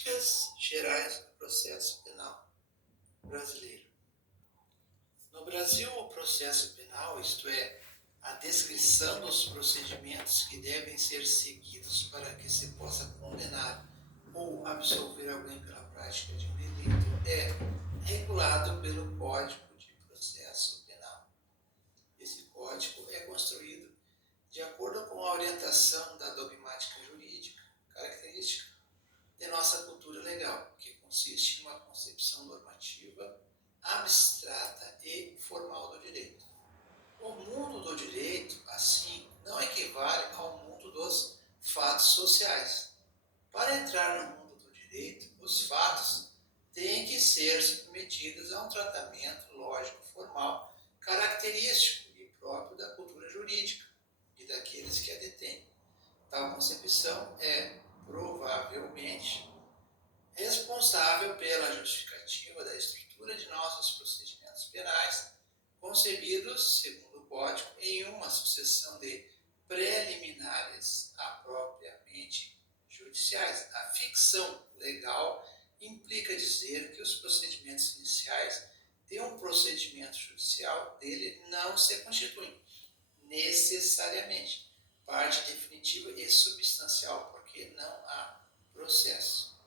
Características gerais do processo penal brasileiro. No Brasil, o processo penal, isto é, a descrição dos procedimentos que devem ser seguidos para que se possa condenar ou absolver alguém pela prática de um delito, é regulado pelo Código de Processo Penal. Esse código é construído de acordo com a orientação da dogmática jurídica, característica de nossa cultura legal, que consiste em uma concepção normativa, abstrata e formal do direito. O mundo do direito, assim, não equivale ao mundo dos fatos sociais. Para entrar no mundo do direito, os fatos têm que ser submetidos a um tratamento lógico formal, característico e próprio da cultura jurídica e daqueles que a detêm. Tal concepção é, provavelmente, responsável pela justificativa da estrutura de nossos procedimentos penais, concebidos, segundo o Código, em uma sucessão de preliminares propriamente judiciais. A ficção legal implica dizer que os procedimentos iniciais de um procedimento judicial dele não se constituem necessariamente parte definitiva e substancial, porque não há processo.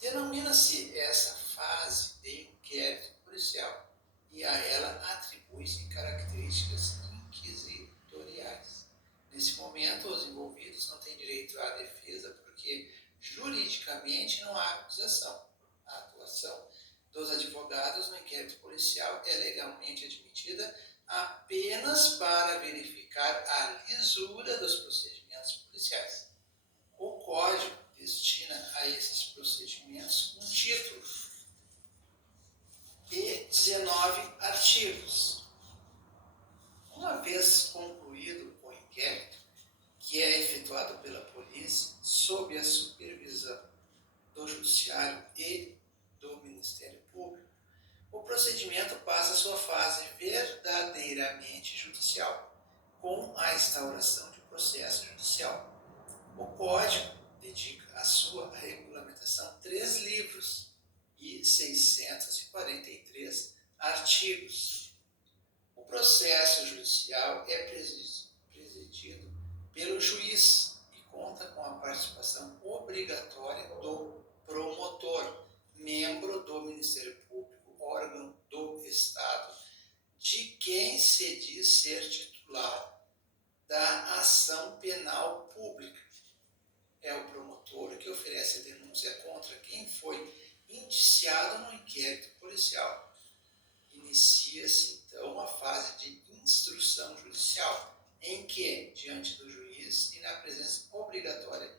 Denomina-se essa fase de inquérito policial e a ela atribui-se características inquisitoriais. Nesse momento, os envolvidos não têm direito à defesa porque juridicamente não há acusação. A atuação dos advogados no inquérito policial é legalmente admitida apenas para verificar a lisura dos procedimentos policiais. O Código destina a esses procedimentos um título e 19 artigos. Uma vez concluído o inquérito, que é efetuado pela polícia, sob a supervisão do Judiciário e do Ministério Público, o procedimento passa a sua fase verdadeiramente judicial, com a instauração de processo judicial. O Código dedica à sua regulamentação 3 livros e 643 artigos. O processo judicial é presidido pelo juiz e conta com a participação obrigatória do promotor, membro do Ministério Público, órgão do Estado, de quem se diz ser titular da ação penal pública. É o promotor que oferece a denúncia contra quem foi indiciado no inquérito policial. Inicia-se, então, a fase de instrução judicial, em que, diante do juiz e na presença obrigatória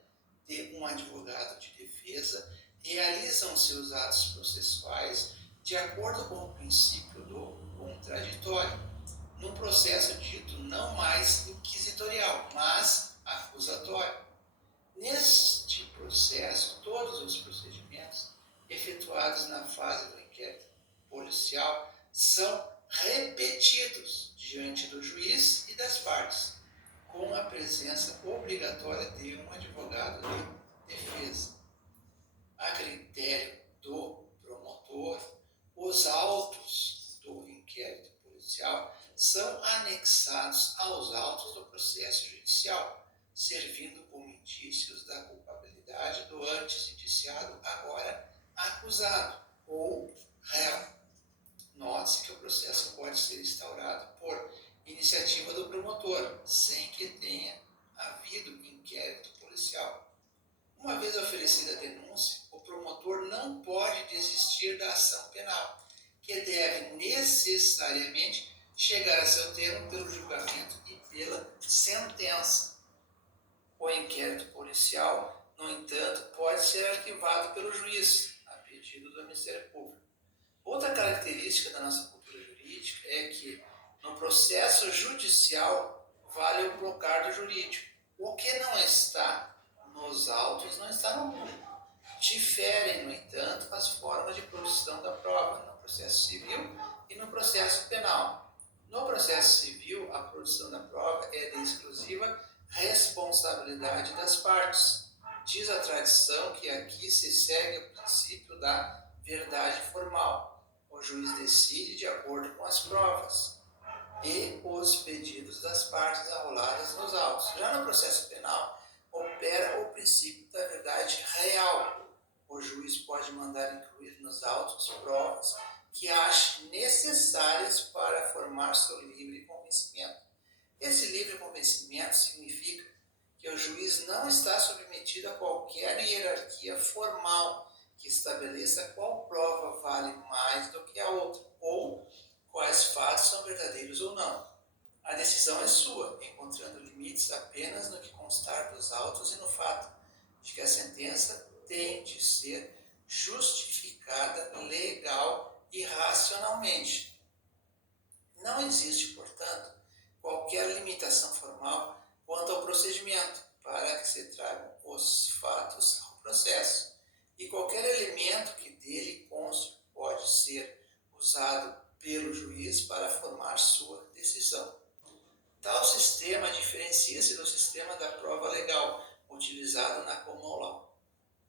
de um advogado de defesa, realizam-se os atos processuais de acordo com o princípio do contraditório, num processo dito não mais inquisitorial, mas acusatório. Neste processo, todos os procedimentos efetuados na fase do inquérito policial são repetidos diante do juiz e das partes, com a presença obrigatória de um advogado de defesa. A critério do promotor, os autos do inquérito policial são anexados aos autos do processo judicial, servindo como indícios da culpabilidade do antes indiciado, agora acusado ou réu. Note-se que o processo pode ser instaurado por iniciativa do promotor, sem que tenha havido inquérito policial. Uma vez oferecida a denúncia, o promotor não pode desistir da ação penal, que deve necessariamente chegar a seu termo pelo julgamento e pela sentença. O inquérito policial, no entanto, pode ser arquivado pelo juiz, a pedido do Ministério Público. Outra característica da nossa cultura jurídica é que, no processo judicial, vale o brocardo jurídico. O que não está nos autos não está no público. Diferem, no entanto, as formas de produção da prova no processo civil e no processo penal. No processo civil, a produção da prova é de exclusiva responsabilidade das partes, diz a tradição que aqui se segue o princípio da verdade formal. O juiz decide de acordo com as provas e os pedidos das partes arroladas nos autos. Já no processo penal, opera o princípio da verdade real. O juiz pode mandar incluir nos autos provas que ache necessárias para formar seu livre convencimento. Esse livre convencimento significa que o juiz não está submetido a qualquer hierarquia formal que estabeleça qual prova vale mais do que a outra, ou quais fatos são verdadeiros ou não. A decisão é sua, encontrando limites apenas no que constar dos autos e no fato de que a sentença tem de ser justificada legal e racionalmente. Não existe, portanto, qualquer limitação formal quanto ao procedimento para que se tragam os fatos ao processo, e qualquer elemento que dele conste pode ser usado pelo juiz para formar sua decisão. Tal sistema diferencia-se do sistema da prova legal, utilizado na common law.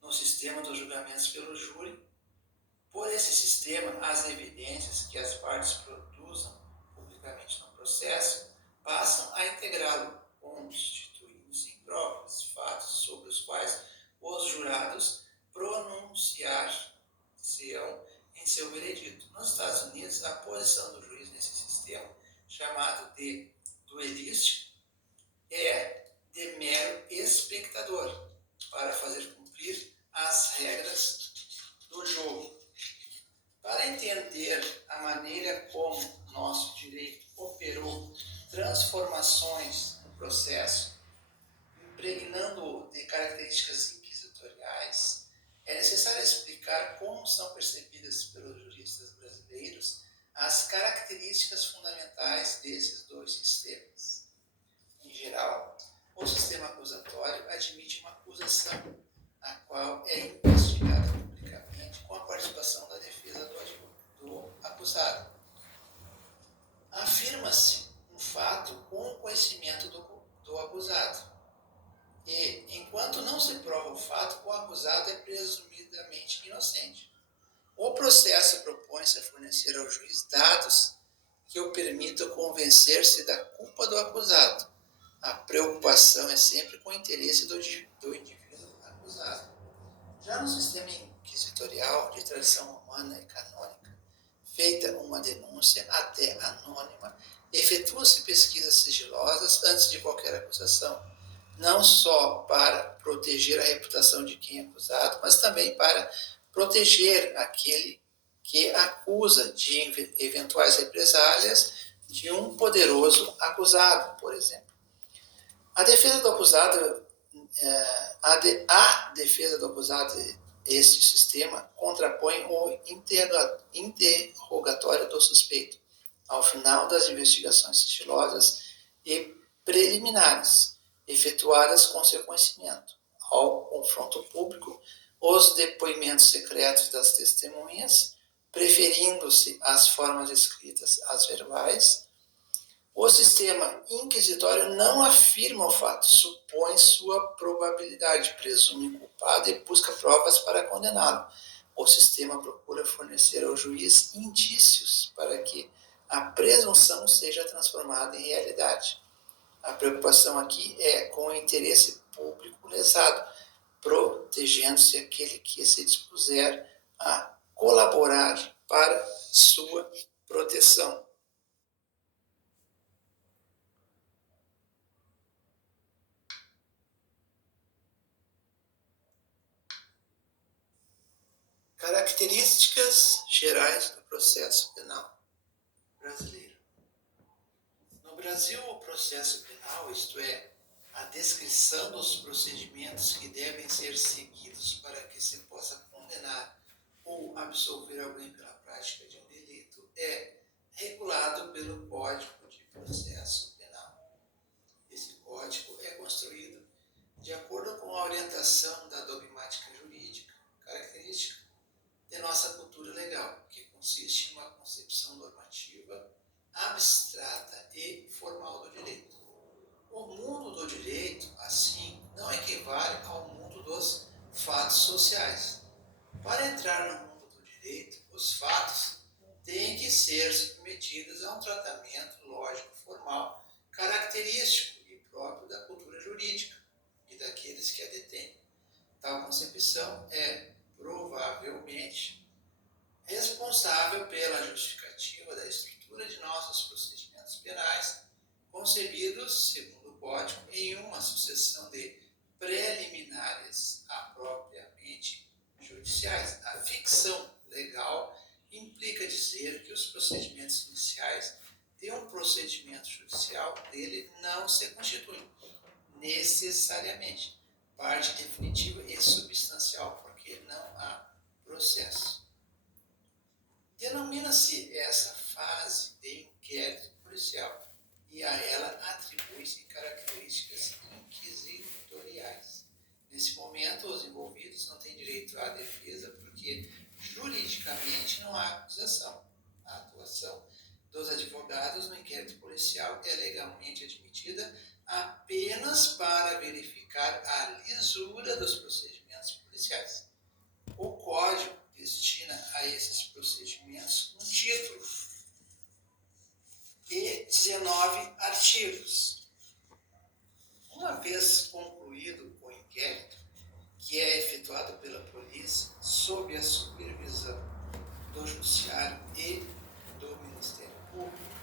No sistema dos julgamentos pelo júri, por esse sistema, as evidências que as partes produzam publicamente no processo passam a integrá-lo, constituindo-se em próprios fatos sobre os quais os jurados pronunciar-se-ão em seu veredito. Nos Estados Unidos, a posição do juiz nesse sistema, chamado de duelístico, é de mero espectador, para fazer cumprir as regras do jogo. Para entender a maneira como nosso direito operou transformações no processo, impregnando-o de características inquisitoriais, é necessário explicar como são percebidas pelos juristas brasileiros as características fundamentais desses dois sistemas. Em geral, o sistema acusatório admite uma acusação, a qual é investigada publicamente com a participação da defesa do acusado. Afirma-se um fato com o conhecimento do acusado. E, enquanto não se prova o fato, o acusado é presumidamente inocente. O processo propõe-se a fornecer ao juiz dados que o permitam convencer-se da culpa do acusado. A preocupação é sempre com o interesse do indivíduo acusado. Já no sistema inquisitorial de tradição romana e canônica, feita uma denúncia, até anônima, efetuam-se pesquisas sigilosas antes de qualquer acusação, não só para proteger a reputação de quem é acusado, mas também para proteger aquele que acusa de eventuais represálias de um poderoso acusado, por exemplo. A defesa do acusado, este sistema contrapõe o interrogatório do suspeito ao final das investigações sigilosas e preliminares, efetuadas com seu conhecimento. Ao confronto público, os depoimentos secretos das testemunhas, preferindo-se as formas escritas às verbais. O sistema inquisitório não afirma o fato, supõe sua probabilidade, presume culpado e busca provas para condená-lo. O sistema procura fornecer ao juiz indícios para que a presunção seja transformada em realidade. A preocupação aqui é com o interesse público lesado, protegendo-se aquele que se dispuser a colaborar para sua proteção. Características gerais do processo penal brasileiro. No Brasil, o processo penal, isto é, a descrição dos procedimentos que devem ser seguidos para que se possa condenar ou absolver alguém pela prática de um delito, é regulado pelo Código de Processo Penal. Esse código é construído de acordo com a orientação da dogmática jurídica, característica de nossa cultura legal, que consiste em uma concepção normativa, abstrata e formal do direito. O mundo do direito, assim, não equivale ao mundo dos característico e próprio da cultura jurídica e daqueles que a detêm. Tal concepção é, provavelmente, responsável pela justificativa da estrutura de nossos procedimentos penais, concebidos, segundo o Código, em uma sucessão de preliminares propriamente judiciais. A ficção legal implica dizer que os procedimentos iniciais de um procedimento judicial dele não se constituem necessariamente parte definitiva e substancial, porque não há processo. Denomina-se essa fase de inquérito policial e a ela atribui-se características inquisitoriais. Nesse momento, os envolvidos não têm direito à defesa porque juridicamente não há acusação. A atuação dos advogados no inquérito policial é legalmente admitida apenas para verificar a lisura dos procedimentos policiais. O Código destina a esses procedimentos um título e 19 artigos. Uma vez concluído o inquérito, que é efetuado pela polícia sob a supervisão do Judiciário e do Ministério Público,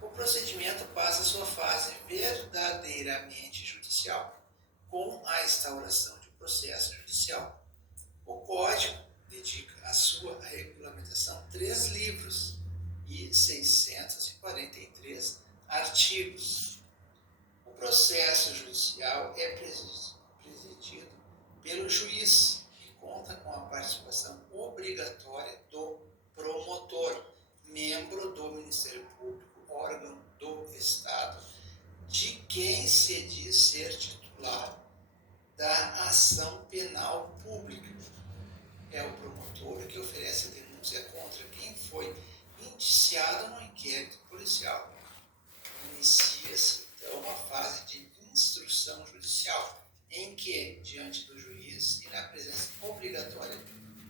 o procedimento passa a sua fase verdadeiramente judicial, com a instauração de processo judicial. O Código dedica à sua regulamentação 3 livros e 643 artigos. O processo judicial é presidido pelo juiz e conta com a participação obrigatória do promotor, membro do Ministério Público, órgão do Estado, de quem se diz ser titular da ação penal pública. É o promotor que oferece a denúncia contra quem foi indiciado no inquérito policial. Inicia-se, então, a fase de instrução judicial, em que, diante do juiz e na presença obrigatória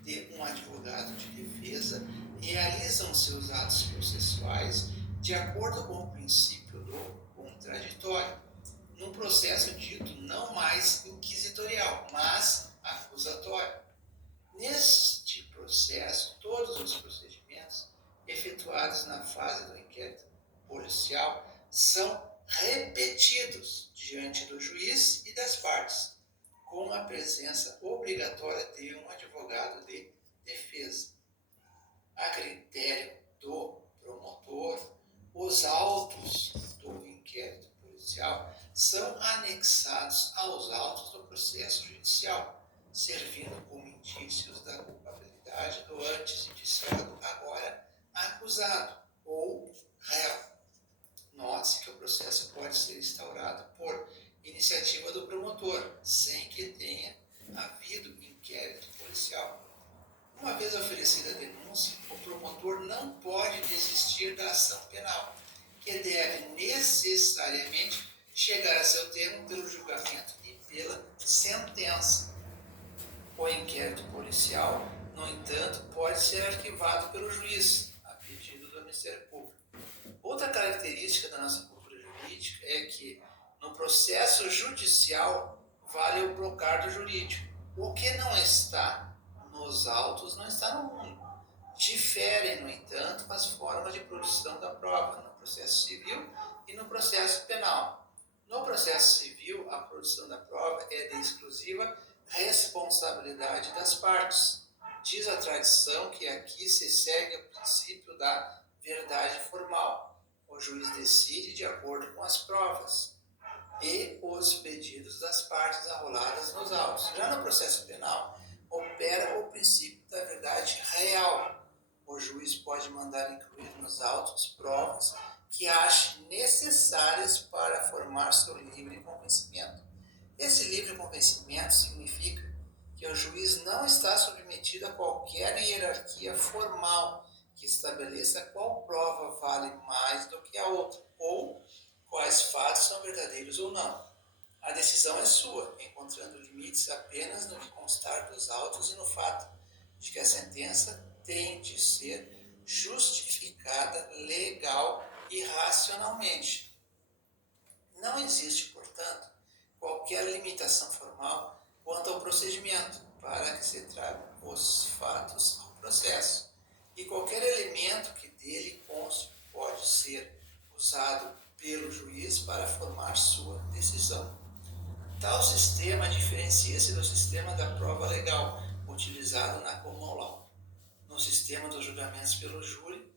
de um advogado de defesa, realizam seus atos processuais de acordo com o princípio do contraditório, num processo dito não mais inquisitorial, mas acusatório. Neste processo, todos os procedimentos efetuados na fase do inquérito policial são repetidos diante do juiz e das partes, com a presença obrigatória de um advogado de defesa. A critério do promotor, os autos do inquérito policial são anexados aos autos do processo judicial, servindo como indícios da culpabilidade do antes indiciado, agora acusado ou réu. Note-se que o processo pode ser instaurado por iniciativa do promotor, sem que tenha havido inquérito policial. Uma vez oferecida a denúncia, o promotor não pode desistir da ação penal, que deve necessariamente chegar a seu termo pelo julgamento e pela sentença. O inquérito policial, no entanto, pode ser arquivado pelo juiz, a pedido do Ministério Público. Outra característica da nossa cultura jurídica é que, no processo judicial, vale o brocardo jurídico. O que não está nos autos não está no mundo. Diferem, no entanto, as formas de produção da prova no processo civil e no processo penal. No processo civil, a produção da prova é de exclusiva responsabilidade das partes. Diz a tradição que aqui se segue o princípio da verdade formal. O juiz decide de acordo com as provas e os pedidos das partes arroladas nos autos. Já no processo penal, opera o princípio da verdade real. O juiz pode mandar incluir nos autos provas que ache necessárias para formar seu livre convencimento. Esse livre convencimento significa que o juiz não está submetido a qualquer hierarquia formal que estabeleça qual prova vale mais do que a outra, ou quais fatos são verdadeiros ou não. A decisão é sua, encontrando limites apenas no que constar dos autos e no fato de que a sentença tem de ser justificada legal e racionalmente. Não existe, portanto, qualquer limitação formal quanto ao procedimento para que se tragam os fatos ao processo, e qualquer elemento que dele conste pode ser usado pelo juiz para formar sua decisão. Tal sistema diferencia-se do sistema da prova legal, utilizado na common law. No sistema dos julgamentos pelo júri,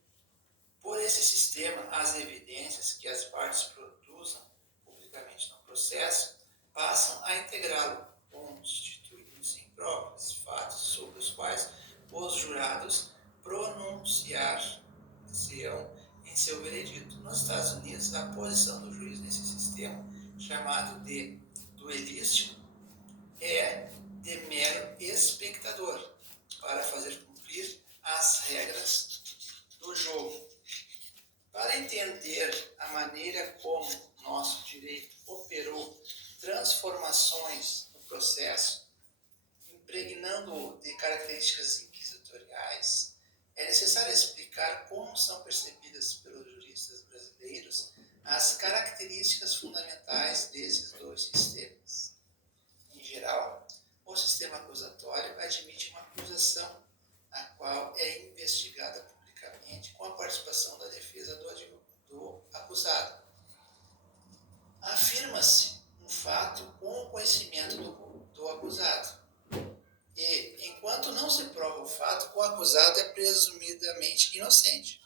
por esse sistema, as evidências que as partes produzam publicamente no processo passam a integrá-lo, constituindo-se em provas, fatos sobre os quais os jurados pronunciar-se-ão em seu veredito. Nos Estados Unidos, a posição do juiz nesse sistema, chamado de duelístico, é de mero espectador, para fazer cumprir as regras do jogo. Para entender a maneira como nosso direito operou transformações no processo, impregnando-o de características inquisitoriais, é necessário explicar como são percebidas pelos juristas brasileiros as características fundamentais desses dois sistemas. Em geral, o sistema acusatório admite uma acusação, a qual é investigada publicamente com a participação da defesa do acusado. Afirma-se um fato com o conhecimento do acusado. E, enquanto não se prova o fato, o acusado é presumidamente inocente.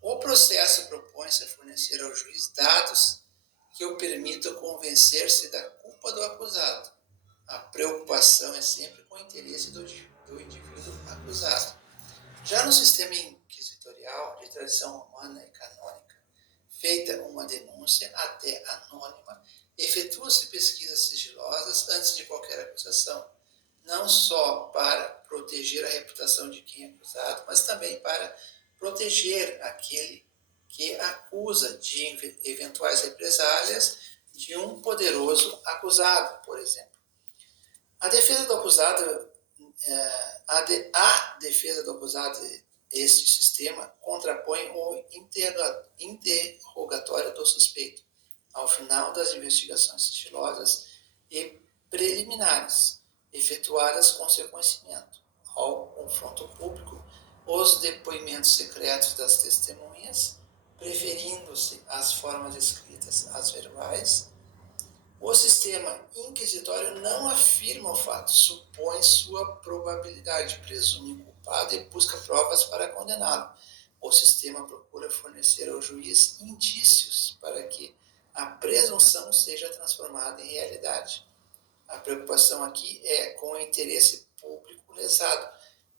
O processo propõe-se a fornecer ao juiz dados que o permitam convencer-se da culpa do acusado. A preocupação é sempre com o interesse do indivíduo acusado. Já no sistema inquisitorial, de tradição romana e canônica, feita uma denúncia, até anônima, efetua-se pesquisas sigilosas antes de qualquer acusação, não só para proteger a reputação de quem é acusado, mas também para proteger aquele que acusa de eventuais represálias de um poderoso acusado, por exemplo. A defesa do acusado, este sistema contrapõe o interrogatório do suspeito ao final das investigações sigilosas e preliminares, efetuadas com seu conhecimento. Ao confronto público, os depoimentos secretos das testemunhas, preferindo-se as formas escritas às verbais. O sistema inquisitório não afirma o fato, supõe sua probabilidade, presume o culpado e busca provas para condená-lo. O sistema procura fornecer ao juiz indícios para que a presunção seja transformada em realidade. A preocupação aqui é com o interesse público lesado,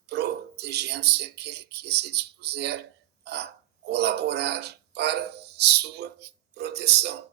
protegendo-se aquele que se dispuser a colaborar para sua proteção.